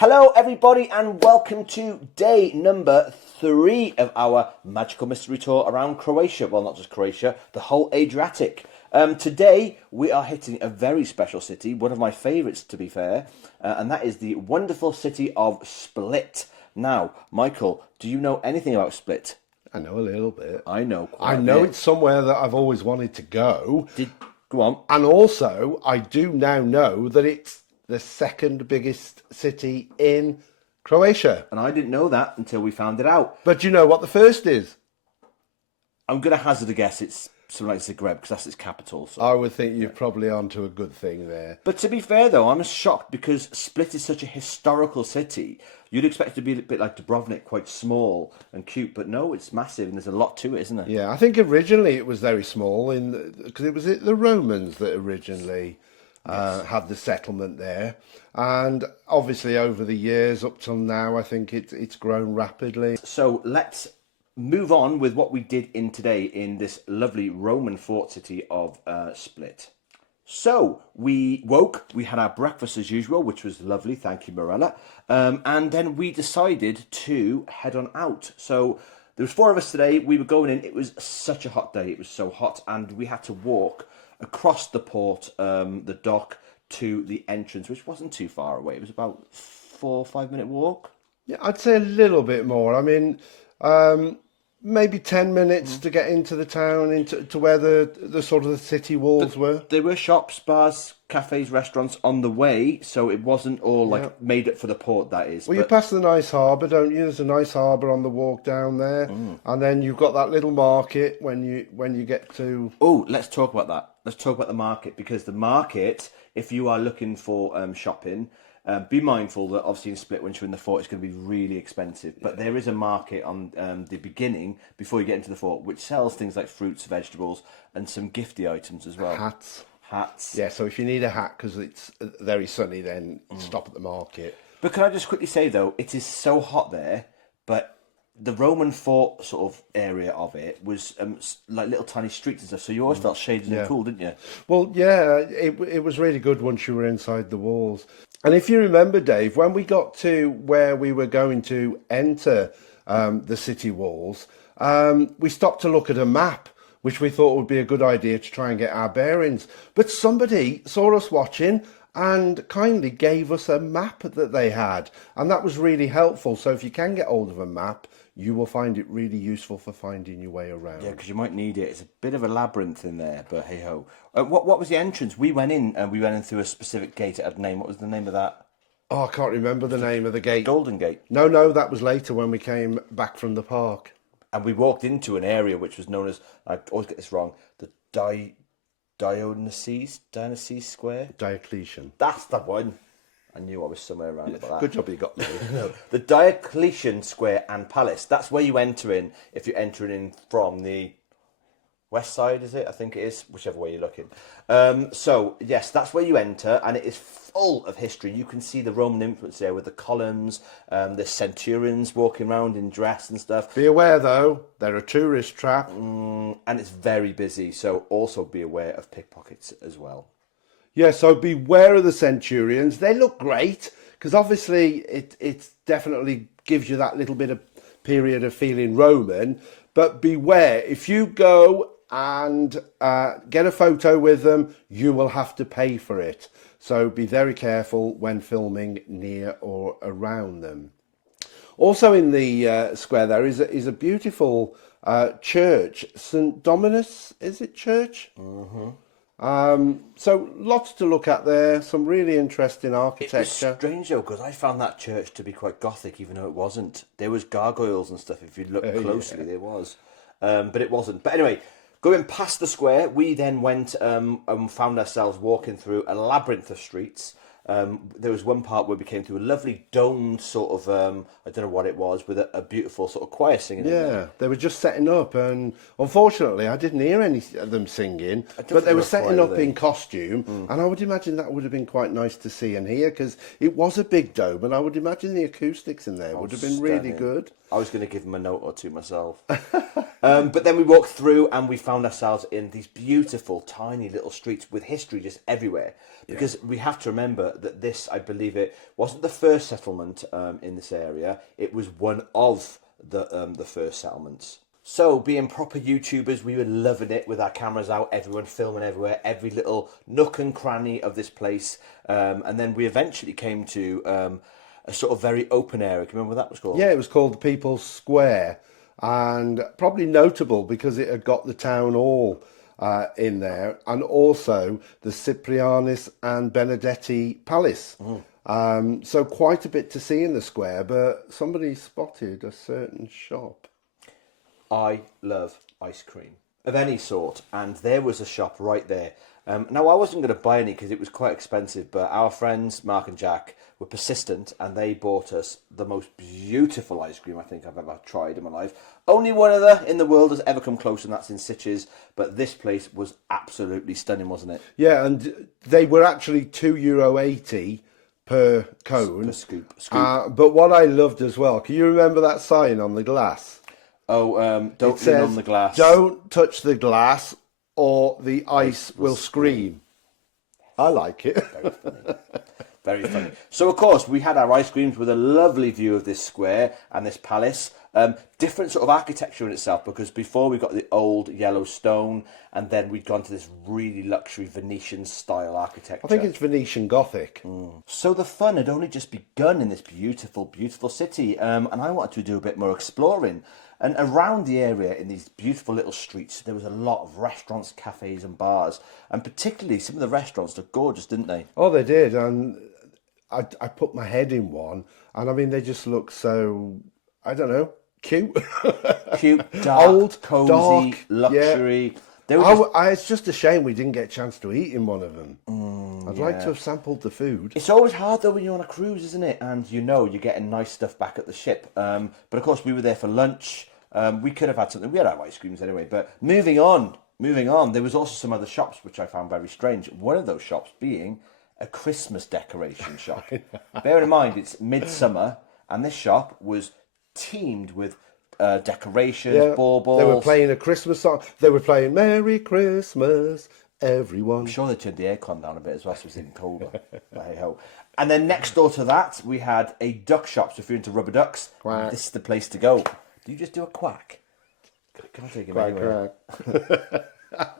Hello everybody and welcome to day number 3 of our magical mystery tour around Croatia. Well, not just Croatia, the whole Adriatic. Today we are hitting a very special city, one of my favourites to be fair, and that is the wonderful city of Split. Now, Michael, do you know anything about Split? I know a little bit. I know quite a bit. bit. It's somewhere that I've always wanted to go. Go on. And also, I do now know that it's the second biggest city in Croatia. And I didn't know that until we found it out. But do you know what the first is? I'm going to hazard a guess it's something like Zagreb, because that's its capital. So. I would think you're probably onto a good thing there. But to be fair, though, I'm shocked because Split is such a historical city. You'd expect it to be a bit like Dubrovnik, quite small and cute, but no, it's massive and there's a lot to it, isn't there? Yeah, I think originally it was very small because it was the Romans that originally had the settlement there. And obviously over the years up till now, I think it's grown rapidly. So let's move on with what we did today in this lovely Roman fort city of Split. So we woke, we had our breakfast as usual, which was lovely, thank you Marella, and then we decided to head on out. So there was 4 of us today, we were going in, it was such a hot day, it was so hot, and we had to walk across the port, the dock, to the entrance, which wasn't too far away, it was about 4 or 5 minute walk. Yeah, I'd say a little bit more. I mean, maybe 10 minutes to get into the town, into where the sort of the city walls were. There were shops, bars, cafes, restaurants on the way, so it wasn't all like made up for the port, that is. Well, you pass the nice harbour, don't you? There's a nice harbour on the walk down there. And then you've got that little market when you get to... Oh, let's talk about that. Let's talk about the market, because the market, if you are looking for shopping... be mindful that obviously in Split, once you're in the fort, it's going to be really expensive. But there is a market on the beginning, before you get into the fort, which sells things like fruits, vegetables, and some gifty items as well. Hats. Yeah, so if you need a hat because it's very sunny, then stop at the market. But can I just quickly say, though, it is so hot there, but the Roman fort sort of area of it was like little tiny streets and stuff, so you always felt shaded and cool, didn't you? Well, yeah, it was really good once you were inside the walls. And if you remember, Dave, when we got to where we were going to enter the city walls, we stopped to look at a map, which we thought would be a good idea to try and get our bearings. But somebody saw us watching and kindly gave us a map that they had. And that was really helpful. So if you can get hold of a map, you will find it really useful for finding your way around. Yeah, because you might need it. It's a bit of a labyrinth in there, but hey-ho. What was the entrance? We went in through a specific gate. It had a name. What was the name of that? Oh, I can't remember the name of the gate. Golden Gate. No, that was later when we came back from the park. And we walked into an area which was known as, I always get this wrong, the Dionysus Square? Diocletian. That's the one. I knew I was somewhere around about that. Good job you got me. No, the Diocletian Square and Palace. That's where you enter in if you're entering in from the west side, is it? I think it is, whichever way you're looking. So, yes, that's where you enter, and it is full of history. You can see the Roman influence there with the columns, the centurions walking around in dress and stuff. Be aware, though, they're a tourist trap. And it's very busy, so also be aware of pickpockets as well. Yeah, so beware of the centurions. They look great, because obviously it definitely gives you that little bit of period of feeling Roman. But beware, if you go and get a photo with them, you will have to pay for it. So be very careful when filming near or around them. Also in the square there is a beautiful church, St. Dominus, is it church? So lots to look at there, some really interesting architecture. It was strange though, because I found that church to be quite gothic, even though it wasn't. There was gargoyles and stuff, if you look closely, there was. But it wasn't. But anyway, going past the square, we then went and found ourselves walking through a labyrinth of streets. There was one part where we came through a lovely domed sort of, I don't know what it was, with a beautiful sort of choir singing in there. Yeah, they were just setting up, and unfortunately I didn't hear any of them singing, but they were setting up in costume, and I would imagine that would have been quite nice to see and hear, because it was a big dome, and I would imagine the acoustics in there would have been really good. I was going to give him a note or two myself. But then we walked through and we found ourselves in these beautiful, tiny little streets with history just everywhere. Because we have to remember that this, I believe it, wasn't the first settlement in this area. It was one of the first settlements. So, being proper YouTubers, we were loving it with our cameras out, everyone filming everywhere, every little nook and cranny of this place. And then we eventually came to a sort of very open area. Can you remember what that was called? Yeah, it was called the People's Square, and probably notable because it had got the town hall in there, and also the Ciprianis and Benedetti Palace. So quite a bit to see in the square, but somebody spotted a certain shop. I love ice cream of any sort, and there was a shop right there. Now, I wasn't going to buy any because it was quite expensive, but our friends, Mark and Jack, were persistent, and they bought us the most beautiful ice cream I think I've ever tried in my life. Only one other in the world has ever come close, and that's in Sitges, but this place was absolutely stunning, wasn't it? Yeah, and they were actually €2.80 per cone. Per scoop. But what I loved as well, can you remember that sign on the glass? Oh, don't It says, lean on the glass. Don't touch the glass or the ice will scream. I like it. Very funny. Very funny. So, of course, we had our ice creams with a lovely view of this square and this palace. Different sort of architecture in itself, because before we got the old yellow stone, and then we'd gone to this really luxury Venetian style architecture. I think it's Venetian Gothic. So the fun had only just begun in this beautiful, beautiful city, and I wanted to do a bit more exploring. And around the area, in these beautiful little streets, there was a lot of restaurants, cafes and bars. And particularly, some of the restaurants looked gorgeous, didn't they? Oh, they did. And I put my head in one. And I mean, they just look so, I don't know, cute. Cute, dark, Old, cosy, dark, luxury. Yeah. They were It's just a shame we didn't get a chance to eat in one of them. I'd like to have sampled the food. It's always hard though when you're on a cruise, isn't it? And you know you're getting nice stuff back at the ship. But of course we were there for lunch. We could have had something. We had our ice creams anyway. But moving on. There was also some other shops which I found very strange. One of those shops being a Christmas decoration shop. Bear in mind it's midsummer, and this shop was teamed with decorations, baubles. They were playing a Christmas song. They were playing Merry Christmas, everyone. I'm sure they turned the aircon down a bit as well, so it was even colder. But hey ho. And then next door to that, we had a duck shop. So if you're into rubber ducks, Quack. this is the place to go. Do you just do a quack? Can I take him Quack, anywhere? quack.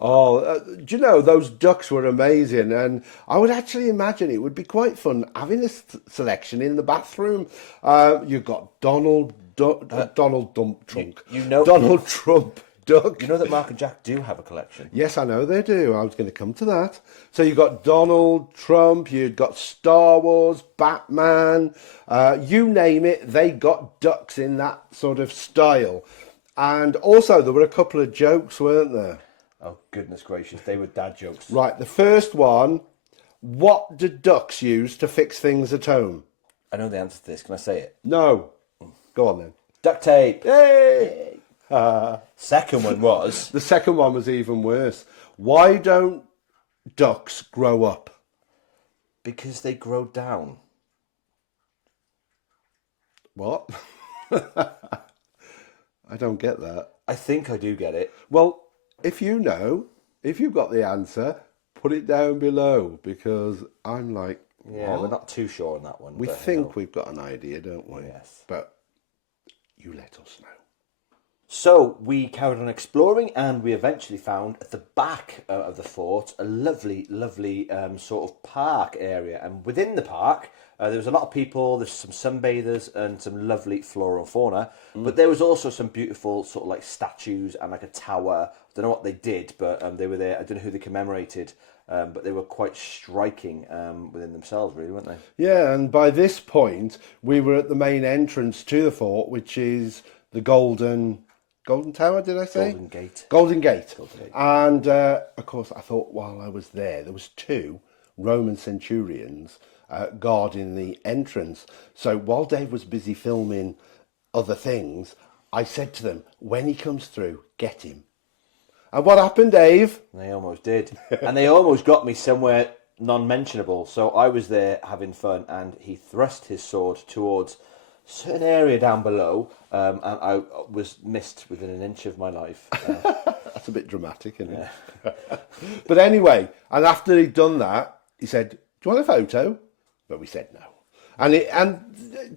Do you know, those ducks were amazing, and I would actually imagine it would be quite fun having a selection in the bathroom. You've got Donald Dump Trunk. Donald Trump duck. You know that Mark and Jack do have a collection. Yes, I know they do. I was going to come to that. So you've got Donald Trump, you've got Star Wars, Batman, you name it, they got ducks in that sort of style. And also there were a couple of jokes, weren't there? Oh, goodness gracious. They were dad jokes. Right, the first one, what do ducks use to fix things at home? I know the answer to this. Can I say it? No. Go on then. Duct tape. Yay! Second one was... The second one was even worse. Why don't ducks grow up? Because they grow down. What? I don't get that. I think I do get it. Well, if you know, if you've got the answer, put it down below, because I'm like, Yeah, we're not too sure on that one. we but, think we've got an idea, don't we? Yes. But you let us know. So we carried on exploring, and we eventually found at the back of the fort a lovely, lovely sort of park area. And within the park, there was a lot of people. There's some sunbathers and some lovely flora and fauna. But there was also some beautiful sort of like statues and like a tower. I don't know what they did, but they were there. I don't know who they commemorated, but they were quite striking within themselves, really, weren't they? Yeah, and by this point, we were at the main entrance to the fort, which is the Golden Tower, did I say? Golden Gate. Golden Gate. And, of course, I thought while I was there was two Roman centurions guarding the entrance. So while Dave was busy filming other things, I said to them, when he comes through, get him. And what happened, Dave? They almost did. And they almost got me somewhere non-mentionable. So I was there having fun, and he thrust his sword towards certain area down below, and I was missed within an inch of my life. That's a bit dramatic, isn't it? But anyway, and after he'd done that, he said, "Do you want a photo?" But we said no. And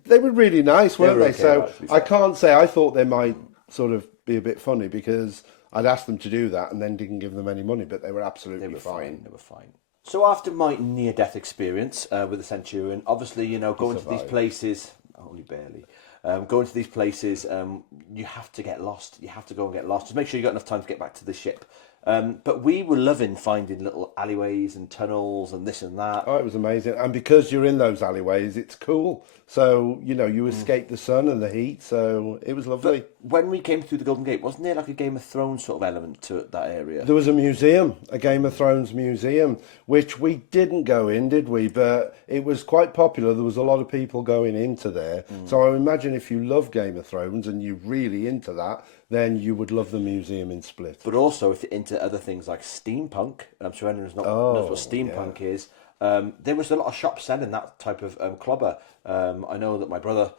they were really nice, weren't were they? okay, So right, to be I fair. can't say I thought they might sort of be a bit funny because I'd asked them to do that and then didn't give them any money, but they were absolutely They were fine. They were fine. So after my near-death experience with the Centurion, obviously, going to these places, only barely, going to these places, you have to get lost. You have to go and get lost. Just make sure you got enough time to get back to the ship. But we were loving finding little alleyways and tunnels and this and that. Oh, it was amazing. And because you're in those alleyways, it's cool. So, you escape the sun and the heat. So it was lovely. But when we came through the Golden Gate, wasn't there like a Game of Thrones sort of element to that area? There was a museum, a Game of Thrones museum, which we didn't go in, did we? But it was quite popular. There was a lot of people going into there. So I imagine if you love Game of Thrones and you're really into that, then you would love the museum in Split. But also, if you're into other things like steampunk, and I'm sure anyone's not knows what steampunk is, there was a lot of shops selling that type of clobber. I know that my brother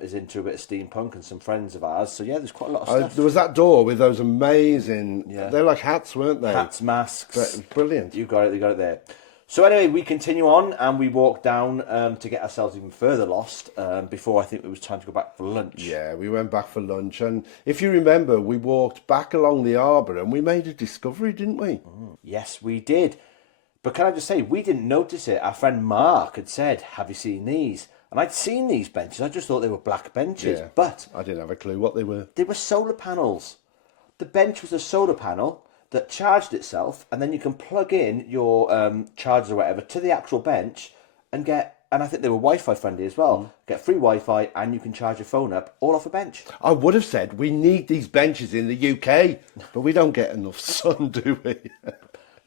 is into a bit of steampunk and some friends of ours. So yeah, there's quite a lot of stuff. There was that door with those amazing, they're like hats, weren't they? Hats, masks. But it was brilliant. You got it there. So anyway, we continue on and we walk down to get ourselves even further lost before I think it was time to go back for lunch. Yeah, we went back for lunch. And if you remember, we walked back along the harbour and we made a discovery, didn't we? Yes, we did. But can I just say, we didn't notice it. Our friend Mark had said, "Have you seen these?" And I'd seen these benches. I just thought they were black benches. Yeah. But I didn't have a clue what they were. they were solar panels. The bench was a solar panel that charged itself, and then you can plug in your chargers or whatever to the actual bench and get, and I think they were Wi-Fi friendly as well, get free Wi-Fi and you can charge your phone up all off a bench. I would have said we need these benches in the UK, but we don't get enough sun, do we?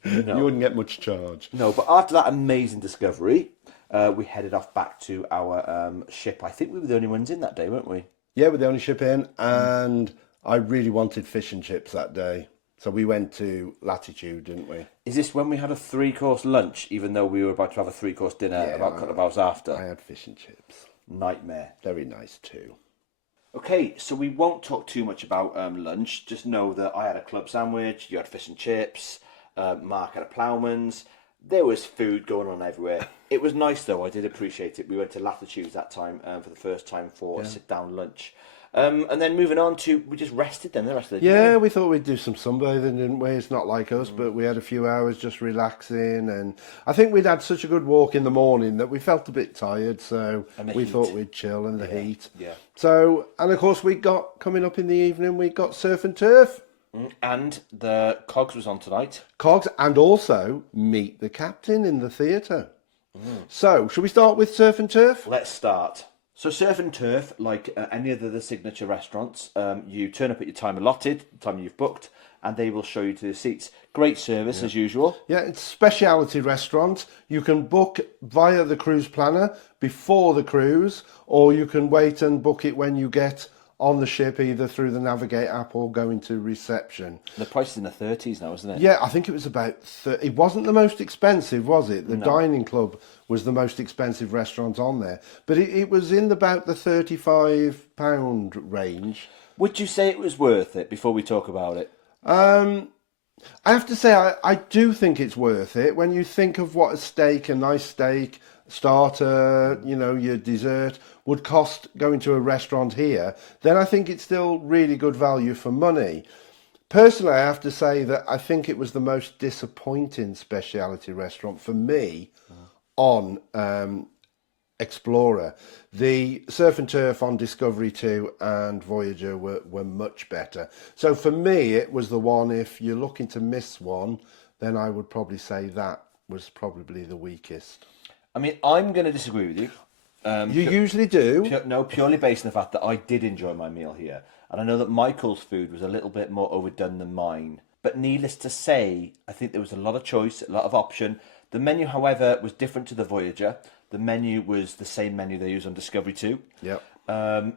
No. You wouldn't get much charge. No, but after that amazing discovery, we headed off back to our ship. I think we were the only ones in that day, weren't we? Yeah, we're the only ship in, and I really wanted fish and chips that day. So we went to Latitude, didn't we? Is this when we had a 3-course lunch, even though we were about to have a 3-course dinner about a couple of hours after? I had fish and chips. Nightmare. Very nice too. Okay, so we won't talk too much about lunch. Just know that I had a club sandwich, you had fish and chips, Mark had a ploughman's. There was food going on everywhere. It was nice though, I did appreciate it. We went to Latitude that time for the first time for a sit-down lunch. And then moving on to, we just rested then the rest of the day. Yeah, we thought we'd do some sunbathing, didn't we? It's not like us, but we had a few hours just relaxing. And I think we'd had such a good walk in the morning that we felt a bit tired. So we thought we'd chill in the heat. Yeah. So, and of course, coming up in the evening, we got surf and turf. And the COGS was on tonight. COGS, and also Meet the Captain in the theatre. So, shall we start with surf and turf? Let's start. So surf and turf, like any of the signature restaurants, you turn up at your time allotted, the time you've booked, and they will show you to the seats. Great service as usual. Yeah, it's a speciality restaurant. You can book via the cruise planner before the cruise, or you can wait and book it when you get on the ship, either through the Navigate app or go into reception. The price is in the 30s now, isn't it? Yeah, I think it was about... It wasn't the most expensive, was it? The Dining Club was the most expensive restaurant on there. But it was in about the £35 range. Would you say it was worth it before we talk about it? I have to say, I do think it's worth it. When you think of what a nice steak, starter, your dessert would cost going to a restaurant here, then I think it's still really good value for money. Personally, I have to say that I think it was the most disappointing speciality restaurant for me on Explorer. The Surf and Turf on Discovery 2 and Voyager were much better. So for me, it was the one, if you're looking to miss one, then I would probably say that was probably the weakest. I mean, I'm going to disagree with you. You usually do. Purely based on the fact that I did enjoy my meal here. And I know that Michael's food was a little bit more overdone than mine. But needless to say, I think there was a lot of choice, a lot of option. The menu, however, was different to the Voyager. The menu was the same menu they use on Discovery 2. Yep.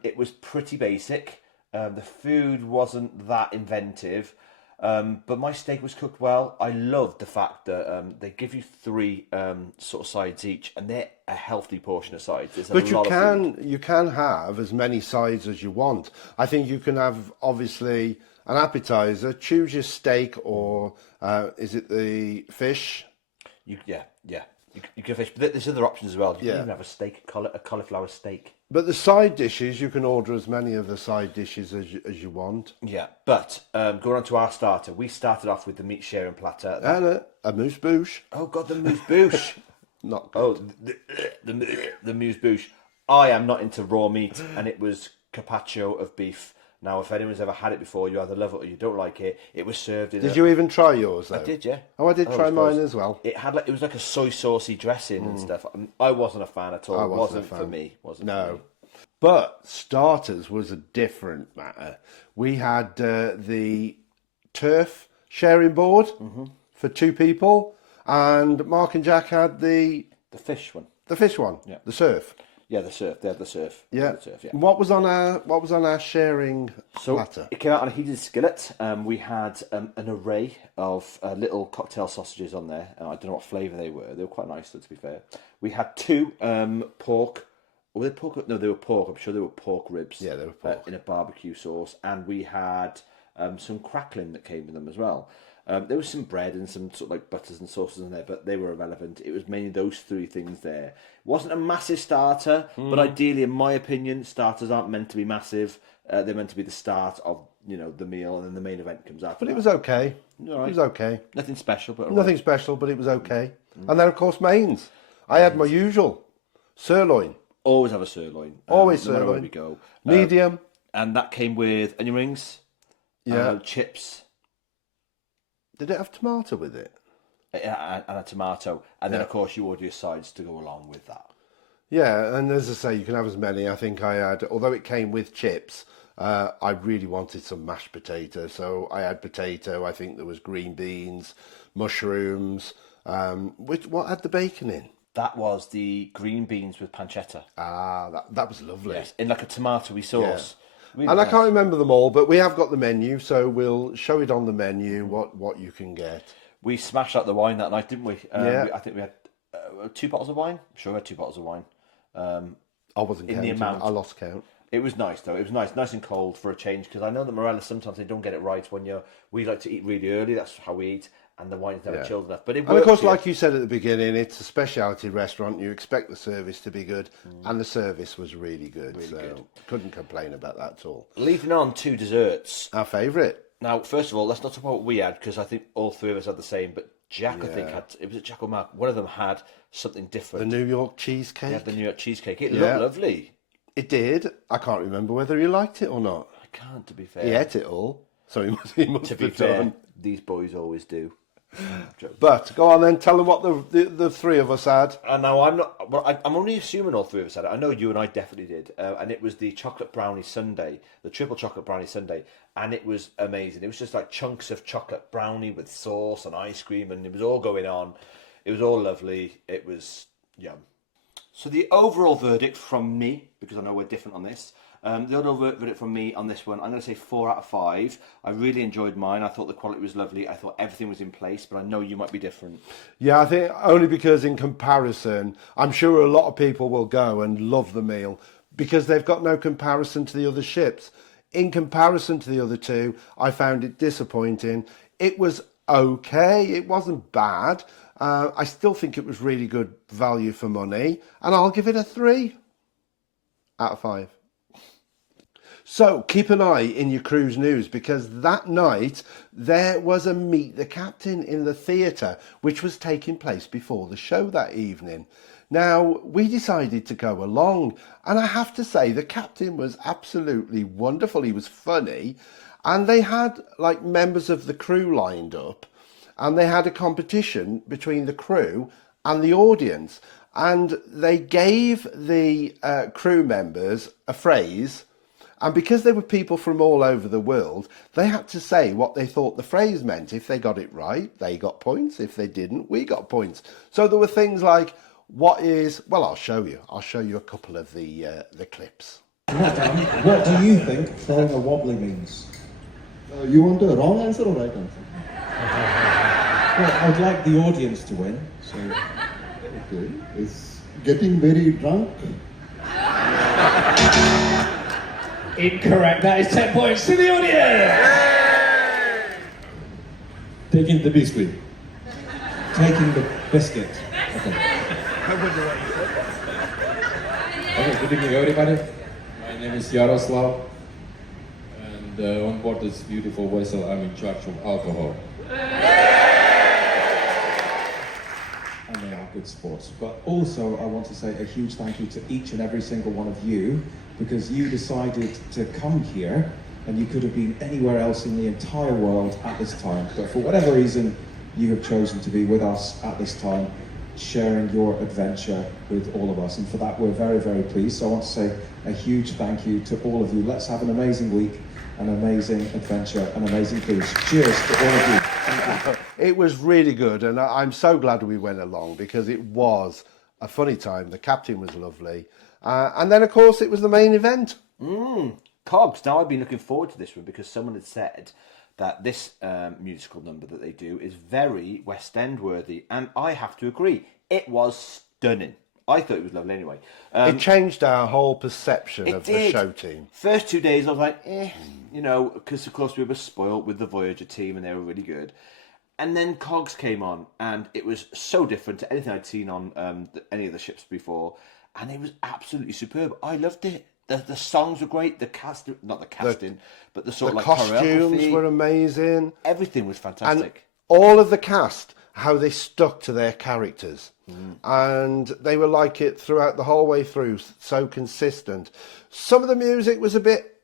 It was pretty basic. The food wasn't that inventive. But my steak was cooked well. I loved the fact that they give you 3 sort of sides each, and they're a healthy portion of sides. There's a But lot of food. you can have as many sides as you want. I think you can have obviously an appetizer. Choose your steak, or is it the fish? Yeah. You can fish, but there's other options as well. You Yeah. can even have a steak, a cauliflower steak. But the side dishes, you can order as many of the side dishes as you want. Yeah, but going on to our starter, we started off with the meat sharing platter. And a mousse bouche. Oh God, the mousse bouche. Not good. Oh, the mousse bouche. I am not into raw meat, and it was carpaccio of beef. Now, if anyone's ever had it before, you either love it or you don't like it. It was served in. Did you even try yours though? I did, yeah. Oh, I did try it was mine gross. as well. It was like a soy saucy dressing and stuff. I wasn't a fan at all. I It wasn't a wasn't for fan. me. Wasn't No. for me. But starters was a different matter. We had the turf sharing board for 2 people, and Mark and Jack had the fish one. fish one, the surf. Yeah, the surf. They had the surf. Yeah. The surf, yeah. What was on our sharing platter? It came out on a heated skillet. We had an array of little cocktail sausages on there. I don't know what flavour they were. They were quite nice, though, to be fair. We had 2 pork. Were they pork? No, they were pork. I'm sure they were pork ribs. Yeah, they were pork. In a barbecue sauce. And we had some crackling that came with them as well. There was some bread and some sort of like butters and sauces in there, but they were irrelevant. It was mainly those 3 things there. It wasn't a massive starter, but ideally, in my opinion, starters aren't meant to be massive. They're meant to be the start of the meal, and then the main event comes after. But it was okay. All right. It was okay. Nothing special, but all Nothing special, but it was okay. And then, of course, mains. I had my usual sirloin. Always have a sirloin. Always no matter where sirloin. we go. Medium. And that came with onion rings, chips, Did it have tomato with it? and a tomato. And then, of course, you order your sides to go along with that. Yeah, and as I say, you can have as many. I think I had, although it came with chips, I really wanted some mashed potato. So I had potato, I think there was green beans, mushrooms. What had the bacon in? That was the green beans with pancetta. Ah, that was lovely. Yes, in like a tomatoey sauce. Really And I nice. can't remember them all, but we have got the menu, so we'll show it on the menu what you can get. We smashed out the wine that night, didn't we? Yeah. I think we had 2 bottles of wine. I'm sure we had 2 bottles of wine. I wasn't In the counting. amount. I lost count. It was nice though. It was nice and cold for a change. Because I know that Marella sometimes they don't get it right when we like to eat really early. That's how we eat, and the wine's never chilled enough. But it And of course, works, like you said at the beginning, it's a specialty restaurant. You expect the service to be good, and the service was really good. Good. Couldn't complain about that at all. Leading on to desserts. Our favourite. Now, first of all, let's not talk about what we had because I think all 3 of us had the same. But Jack, I think was it Jack or Mark? One of them had something different. The New York cheesecake. They had the New York cheesecake. It looked lovely. It did. I can't remember whether he liked it or not. I can't, to be fair. He ate it all, so he must To be have fair, done. these boys always do. But go on then, tell them what the 3 of us had. And now I'm not. Well, I'm only assuming all 3 of us had it. I know you and I definitely did. And it was the chocolate brownie sundae, the triple chocolate brownie sundae, and it was amazing. It was just like chunks of chocolate brownie with sauce and ice cream, and it was all going on. It was all lovely. It was yum. So the overall verdict from me, because I know we're different on this, the overall verdict from me on this one, I'm going to say 4 out of 5. I really enjoyed mine. I thought the quality was lovely. I thought everything was in place, but I know you might be different. Yeah, I think only because in comparison, I'm sure a lot of people will go and love the meal because they've got no comparison to the other ships. In comparison to the other 2, I found it disappointing. It was okay. It wasn't bad. I still think it was really good value for money, and I'll give it a 3 out of 5. So keep an eye in your cruise news because that night there was a Meet the Captain in the theatre which was taking place before the show that evening. Now we decided to go along and I have to say the captain was absolutely wonderful. He was funny and they had like members of the crew lined up and they had a competition between the crew and the audience and they gave the crew members a phrase. And because they were people from all over the world, they had to say what they thought the phrase meant. If they got it right, they got points. If they didn't, we got points. So there were things like, what is... Well, I'll show you. I'll show you a couple of the clips. Madam, what do you think flying a wobbly means? You want a wrong answer or right answer? Well, I'd like the audience to win. So, Okay. Is getting very drunk? incorrect. That is 10 points to the audience. Taking the biscuit. Taking the biscuit. Okay. Okay, good evening, everybody. My name is Yaroslav, and on board this beautiful vessel, I'm in charge of alcohol. And they are good sports. But also, I want to say a huge thank you to each and every single one of you, because you decided to come here, and you could have been anywhere else in the entire world at this time. But for whatever reason, you have chosen to be with us at this time, sharing your adventure with all of us. And for that, we're very, very pleased. So I want to say a huge thank you to all of you. Let's have an amazing week, an amazing adventure, an amazing cruise. Cheers to all of you. It was really good, and I'm so glad we went along because it was a funny time. The captain was lovely, and then of course it was the main event. COGS. Now I've been looking forward to this one because someone had said that this musical number that they do is very West End worthy, and I have to agree. It was stunning. I thought it was lovely anyway. It changed our whole perception of the show team. First 2 days I was like, you know, because of course we were spoilt with the Voyager team and they were really good. And then COGS came on and it was so different to anything I'd seen on any of the ships before. And it was absolutely superb. I loved it. The songs were great. The cast, not the casting, but the sort of like costumes choreography were amazing. Everything was fantastic. And all of the cast, how they stuck to their characters. And they were like it throughout the whole way through, so consistent. Some of the music was a bit,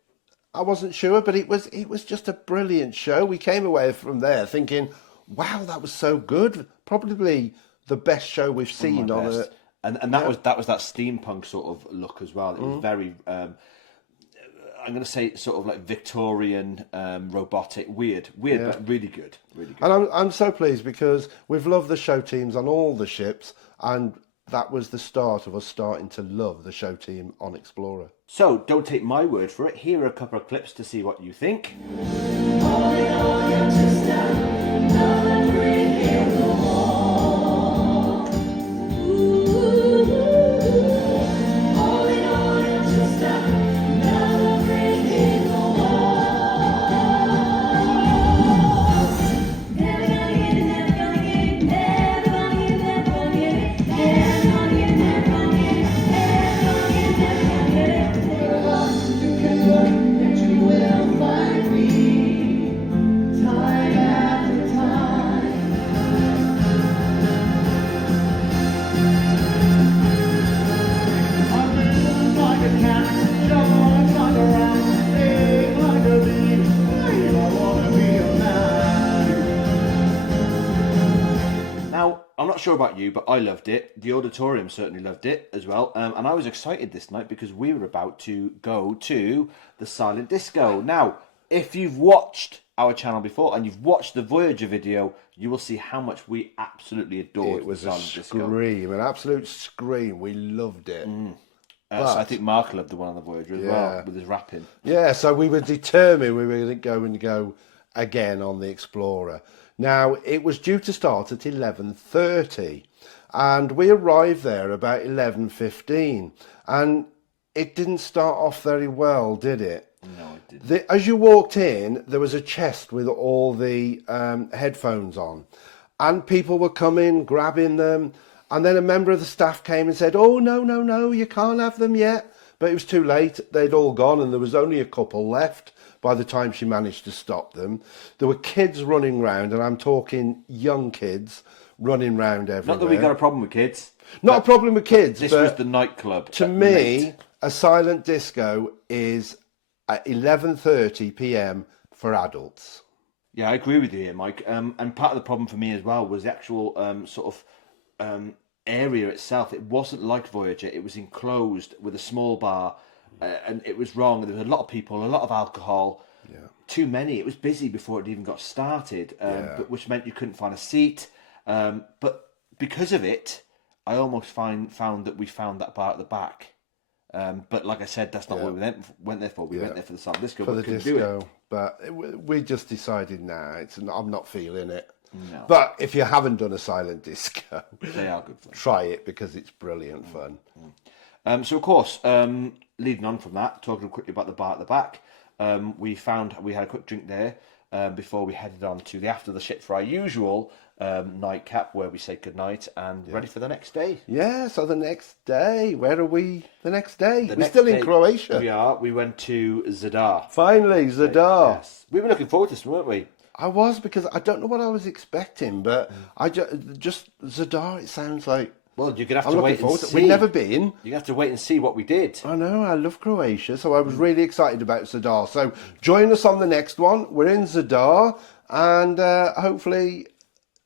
I wasn't sure, but it was just a brilliant show. We came away from there thinking, wow, that was so good. Probably the best show we've seen on it. And that was that steampunk sort of look as well. It was very I'm going to say sort of like Victorian, robotic, weird, but really good, really good. And I'm so pleased because we've loved the show teams on all the ships, and that was the start of us starting to love the show team on Explorer. So don't take my word for it. Here are a couple of clips to see what you think. Sure about you, but I loved it. The auditorium certainly loved it as well, and I was excited this night because we were about to go to the silent disco. Now, if you've watched our channel before and you've watched the Voyager video, you will see how much we absolutely adored it was the a silent disco. Scream, an absolute scream. We loved it. So I think Mark loved the one on the Voyager as well with his rapping. Yeah, so we were determined we were going to go again on the Explorer. Now, it was due to start at 11:30 and we arrived there about 11:15 and it didn't start off very well, did it? No, it didn't. As you walked in, there was a chest with all the headphones on and people were coming, grabbing them, and then a member of the staff came and said, oh, no, you can't have them yet. But it was too late. They'd all gone and there was only a couple left. By the time she managed to stop them, there were kids running round, and I'm talking young kids running round everywhere. Not that we got a problem with kids. Not a problem with kids. This but was the nightclub. To me, a silent disco is at 11:30 p.m. for adults. Yeah, I agree with you here, Mike. And part of the problem for me as well was the actual area itself. It wasn't like Voyager. It was enclosed with a small bar. And it was wrong. There was a lot of people, a lot of alcohol, too many. It was busy before it even got started, but which meant you couldn't find a seat. But because of it, I almost found that we found that bar at the back. But like I said, that's not what we went there for. We went there for the silent disco, For but the couldn't disco. do it. But we just decided now I'm not feeling it. No. But if you haven't done a silent disco, They are good fun. try it because it's brilliant fun. So of course, leading on from that, talking quickly about the bar at the back, we had a quick drink there before we headed on to the after the shit for our usual nightcap where we say goodnight and ready for the next day. Yeah, so the next day, where are we the next day? The We're next still day in Croatia. We are. We went to Zadar. Finally, Zadar. Yes. We were looking forward to this, weren't we? I was, because I don't know what I was expecting, but I just Zadar, it sounds like... Well, you're going to have I'm to looking wait and forward to it. see. We've never been. You're going to have to wait and see what we did. I know, I love Croatia, so I was really excited about Zadar. So join us on the next one. We're in Zadar, and hopefully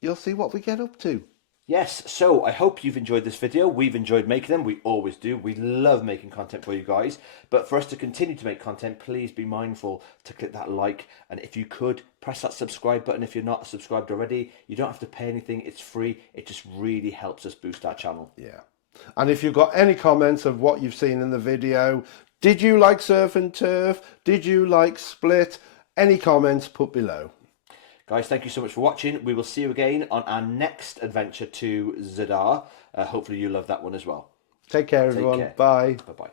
you'll see what we get up to. Yes, so I hope you've enjoyed this video. We've enjoyed making them. We always do. We love making content for you guys. But for us to continue to make content, please be mindful to click that like. And if you could, press that subscribe button if you're not subscribed already. You don't have to pay anything. It's free. It just really helps us boost our channel. Yeah. And if you've got any comments of what you've seen in the video, did you like Surf and Turf? Did you like Split? Any comments, put below. Guys, thank you so much for watching. We will see you again on our next adventure to Zadar. Hopefully you love that one as well. Take care, everyone. care. Bye. Bye-bye.